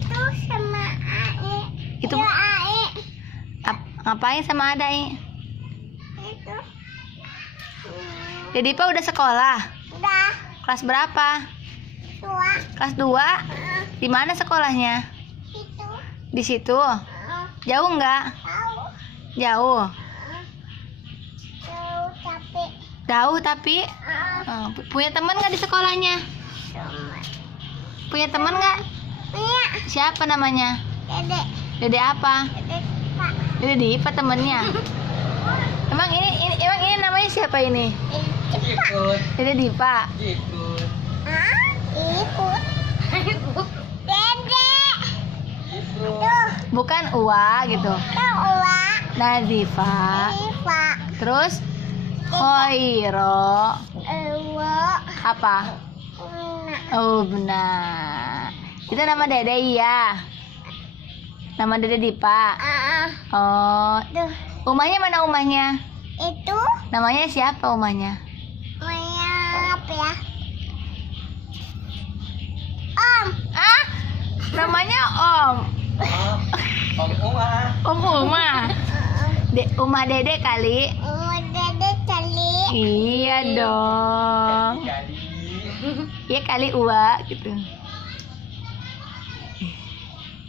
Itu sama Ae. Itu Ya, Ae. ngapain sama ada Itu. Dede Dipa udah sekolah. Udah. Kelas berapa? Tua. Kelas 2. Di mana sekolahnya? Itu. Di situ. Jauh nggak? Tahu. Jauh. Tahu tapi. Jauh tapi punya teman nggak di sekolahnya? Cuma. Punya teman nggak? Punya. Siapa namanya? Dede. Dede apa? Dede Pak. Dede Dipa temennya. Emang ini namanya siapa ini? Ikut. Dede Dipa. Ikut. Ikut. Dede. Tuh. Bukan Uwa gitu. Tuh uang. Nazhifa. Iva. Terus Khoiro. Ewa. Apa? Oh benar. Itu nama Dede ya. Nama Dede Dipa. Oh. Tuh. Umahnya mana umahnya? Itu. Namanya siapa umahnya? Punya apa ya? Om. Ah? Namanya Om. Om Uma. Om Uma. Umah Dede kali. Dede cali. Iya dong. Kali. Iya kali Uwa gitu.